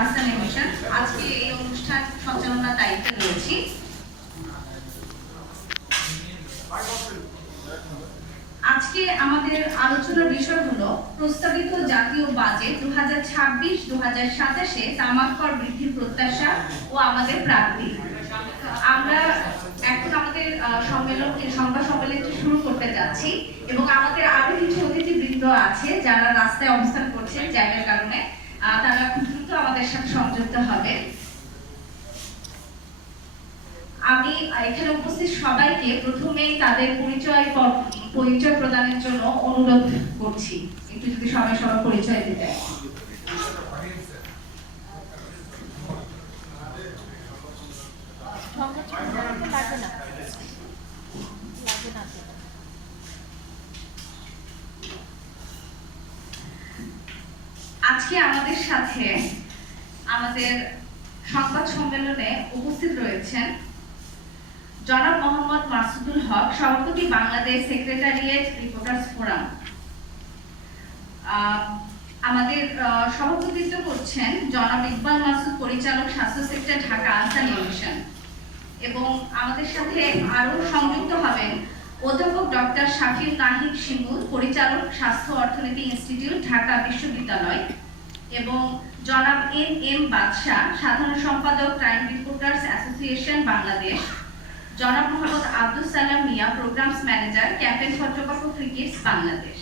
Ahsan mission আজকে এই অনুষ্ঠান সঞ্চালনার দায়িত্বে রয়েছি। আজকে আমাদের আলোচনার বিষয় হলো প্রস্তাবিত জাতীয় বাজেট 2026-2027 তামাক কর বৃদ্ধির প্রত্যাশা ও আমাদের প্রাপ্তি। আমরা এখন আমাদের সংবাদ সম্মেলনটি শুরু করতে যাচ্ছি এবং আমাদের আরো কিছু অতিথিবৃন্দ আছে যারা রাস্তায় অবস্থান করছেন জ্যামের কারণে, তারা খুব দ্রুত আমাদের সাথে সংযুক্ত হবে। আমি এখানে উপস্থিত সবাইকে প্রথমেই তাদের পরিচয় প্রদানের জন্য অনুরোধ করছি, একটু যদি সবাই সবার পরিচয় দিতে। আজকে আমাদের সাথে আমাদের সংবাদ সম্মেলনে উপস্থিত রয়েছেন জনাব মোহাম্মদ মাসুদুল হক, সভাপতি বাংলাদেশ সেক্রেটারিয়েট রিপোর্টার্স ফোরাম। আমাদের সভাপতিত্ব করছেন জনাব ইকবাল মাসুদ, পরিচালক স্বাস্থ্য সেক্টর, ঢাকা আহসান মিশন। এবং আমাদের সাথে আরো সংযুক্ত হবেন অধ্যাপক ডক্টর শাফিউল নাহিদ শিমুল, পরিচালক স্বাস্থ্য অর্থনীতি ইনস্টিটিউট, ঢাকা বিশ্ববিদ্যালয়, এবং জনাব এম বাদশাহ, সাধারণ সম্পাদক ক্রাইম রিপোর্টার্স অ্যাসোসিয়েশন বাংলাদেশ, জনাব মোহাম্মদ আব্দুল সালাম মিয়া, প্রোগ্রামস ম্যানেজার, ক্যাম্পেইন কর্তৃপক্ষ ক্রিকেটস বাংলাদেশ।